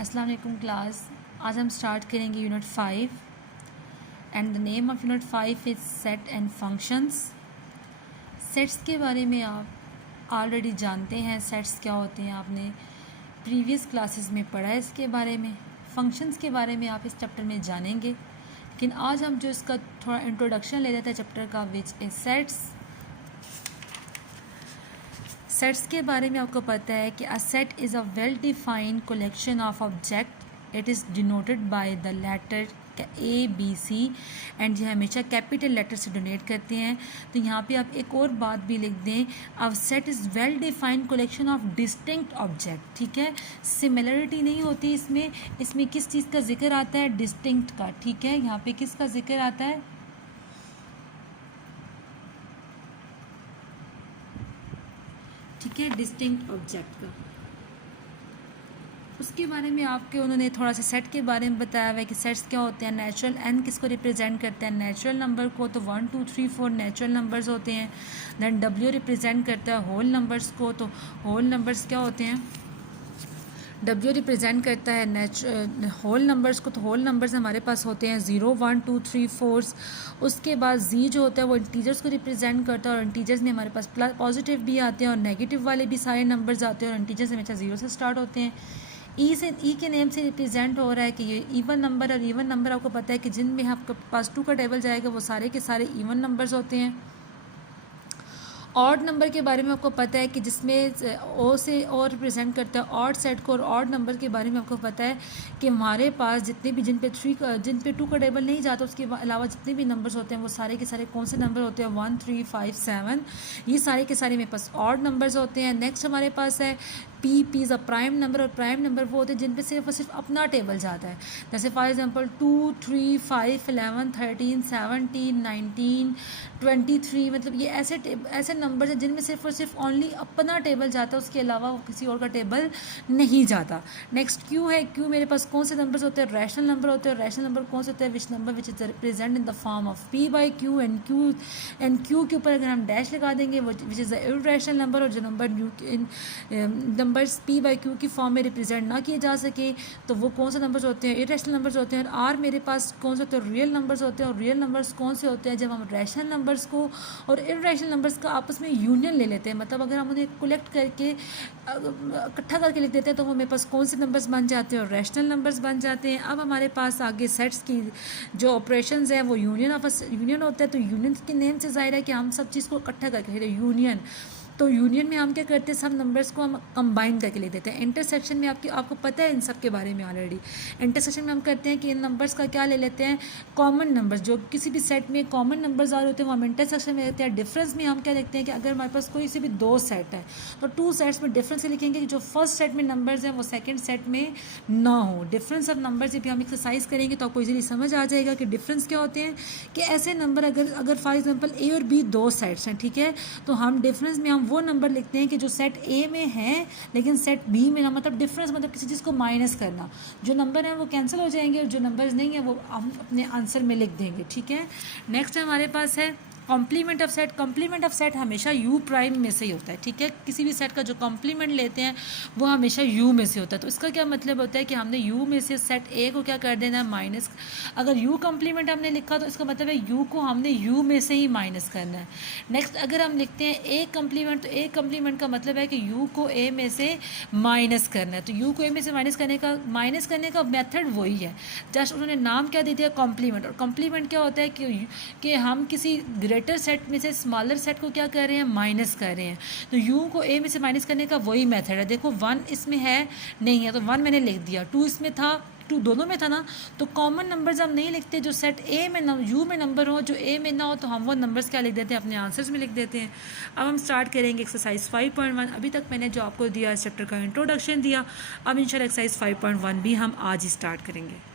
अस्सलाम वालेकुम क्लास। आज हम स्टार्ट करेंगे unit 5 and the name of unit 5 is set and functions. Sets के बारे में आप ऑलरेडी जानते हैं, सेट्स क्या होते हैं, आपने प्रीवियस क्लासेस में पढ़ा है इसके बारे में। फंक्शंस के बारे में आप इस चैप्टर में जानेंगे, लेकिन आज हम जो इसका थोड़ा इंट्रोडक्शन ले लेते हैं चैप्टर का, विच इज़ सेट्स। सेट्स के बारे में आपको पता है कि a set is a well defined collection of object. It is denoted by the letter A B C and ये हमेशा कैपिटल लेटर से डोनेट करते हैं। तो यहाँ पे आप एक और बात भी लिख दें, अ set is well defined collection of distinct object. ठीक है, सिमिलरिटी नहीं होती इसमें किस चीज़ का जिक्र आता है? डिस्टिंक्ट का। ठीक है, यहाँ पे किसका जिक्र आता है? ठीक है, डिस्टिंक्ट ऑब्जेक्ट का। उसके बारे में आपके उन्होंने थोड़ा सा सेट के बारे में बताया हुआ है कि सेट्स क्या होते हैं। नेचुरल एन किसको रिप्रेजेंट करते हैं? नेचुरल नंबर को। तो 1 2 3 4 नेचुरल नंबर्स होते हैं। दैन डब्ल्यू रिप्रेजेंट करता है होल नंबर्स को। तो होल नंबर्स क्या होते हैं? डब्ल्यू रिप्रेजेंट करता है होल नंबर्स को। तो होल नंबर्स हमारे पास होते हैं 0 1 2 3 4। उसके बाद जी जो होता है वो इंटीजर्स को रिप्रेजेंट करता है, और इंटीजर्स में हमारे पास पॉजिटिव भी आते हैं और नेगेटिव वाले भी सारे नंबर्स आते हैं, और इंटीजर्स हमेशा 0 से स्टार्ट होते हैं। ई के नेम से रिप्रेजेंट हो रहा है कि ये इवन नंबर, और इवन नंबर आपको पता है कि जिनमें आपके पास 2 का टेबल जाएगा वो सारे के सारे इवन नंबर्स होते हैं। ऑड नंबर के बारे में आपको पता है कि जिसमें ओ से और रिप्रेजेंट करता है ऑड सेट को, और ऑड नंबर के बारे में आपको पता है कि हमारे पास जितने भी जिन पे 2 का टेबल नहीं जाता उसके अलावा जितने भी नंबर्स होते हैं वो सारे के सारे कौन से नंबर होते हैं? 1 3 5 7। ये सारे के सारे मेरे पास ऑड नंबर्स होते हैं। नेक्स्ट हमारे पास है P is a prime number, और प्राइम नंबर वो होते हैं जिन पे सिर्फ और सिर्फ अपना टेबल जाता है। जैसे फॉर एग्जांपल 2 3 5 11 13 17 19 23। मतलब ये ऐसे नंबर हैं जिनमें सिर्फ और सिर्फ ओनली अपना टेबल जाता है, उसके अलावा वो किसी और का टेबल नहीं जाता। नेक्स्ट क्यू है। क्यू मेरे पास कौन से नंबर्स होते हैं? रैशनल नंबर होते हैं। रैशनल नंबर कौन से होते हैं? Which number which is represent in the form of P by Q and Q के ऊपर अगर हम डैश लगा देंगे which is the irrational number, और जो नंबर्स पी बाई क्यू की फॉर्म में रिप्रेजेंट ना किए जा सके तो वो कौन से नंबर्स होते हैं? इर्रेशनल नंबर्स होते हैं। और आर मेरे पास कौन से होते हैं? रियल नंबर्स होते हैं। और रियल नंबर्स कौन से होते हैं? जब हम रैशनल नंबर्स को और इर्रेशनल नंबर्स का आपस में यूनियन ले लेते हैं, मतलब अगर हम उन्हें कलेक्ट करके इकट्ठा करके लिख देते हैं तो वो मेरे पास कौन से नंबर्स बन जाते हैं? और रैशनल नंबर्स बन जाते हैं। अब हमारे पास आगे सेट्स की जो ऑपरेशंस हैं वो यूनियन होता है। तो यूनियन के नेम से जाहिर है कि हम सब चीज़ को इकट्ठा करके यूनियन। तो यूनियन में हम क्या करते हैं? सब नंबर्स को हम कंबाइन करके लिख देते हैं। इंटरसेक्शन में आपको पता है इन सब के बारे में ऑलरेडी। इंटरसेक्शन में हम करते हैं कि इन नंबर्स का क्या ले लेते हैं? Common numbers. जो किसी भी सेट में कॉमन नंबर्स आ रहे होते हैं वो हम इंटरसेक्शन में लेते हैं। डिफरेंस में हम क्या देखते हैं कि अगर हमारे पास कोई से भी 2 सेट है तो 2 सेट्स में डिफरेंस लिखेंगे कि जो फर्स्ट सेट में नंबर्स हैं वो सेकेंड सेट में ना हो। डिफरेंस ऑफ नंबर्स भी हम एक्सरसाइज करेंगे तो आपको इजीली समझ आ जाएगा कि डिफरेंस क्या होते हैं। कि ऐसे नंबर अगर फॉर एग्जाम्पल ए और बी 2 सेट्स हैं, ठीक है, तो हम डिफरेंस में हम वो नंबर लिखते हैं कि जो सेट ए में है लेकिन सेट बी में ना, मतलब डिफरेंस मतलब किसी चीज़ को माइनस करना। जो नंबर हैं वो कैंसिल हो जाएंगे और जो नंबर्स नहीं है वो हम अपने आंसर में लिख देंगे। ठीक है, नेक्स्ट हमारे पास है complement of set. Complement of set हमेशा यू प्राइम में से ही होता है। ठीक है, किसी भी सेट का जो कॉम्प्लीमेंट लेते हैं वो हमेशा यू में से होता है। तो इसका क्या मतलब होता है कि हमने यू में से सेट ए को क्या कर देना है? माइनस। अगर यू कॉम्प्लीमेंट हमने लिखा तो इसका मतलब है यू को हमने यू में से ही माइनस करना है। नेक्स्ट अगर हम लिखते हैं ए कॉम्प्लीमेंट, तो ए कॉम्प्लीमेंट का मतलब है कि यू को ए में से माइनस करना है। तो यू को ए में से माइनस करने का मेथड वही है, जस्ट उन्होंने नाम क्या दे दिया? कॉम्प्लीमेंट। और कॉम्प्लीमेंट क्या होता है कि हम किसी ग्रेटर सेट में से स्मॉलर सेट को क्या कर रहे हैं? माइनस कर रहे हैं। तो यू को ए में से माइनस करने का वही मेथड है। देखो 1 इसमें है नहीं है तो 1 मैंने लिख दिया, 2 इसमें था, 2 दोनों में था ना, तो कॉमन नंबर्स हम नहीं लिखते। जो सेट ए में यू में नंबर हो जो ए में ना हो तो हम वो नंबर्स क्या लिख देते हैं? अपने आंसर्स में लिख देते हैं। अब हम स्टार्ट करेंगे एक्सरसाइज 5.1। अभी तक मैंने जो आपको दिया इस चैप्टर का इंट्रोडक्शन दिया, अब इंशाल्लाह एक्सरसाइज 5.1 भी हम आज ही स्टार्ट करेंगे।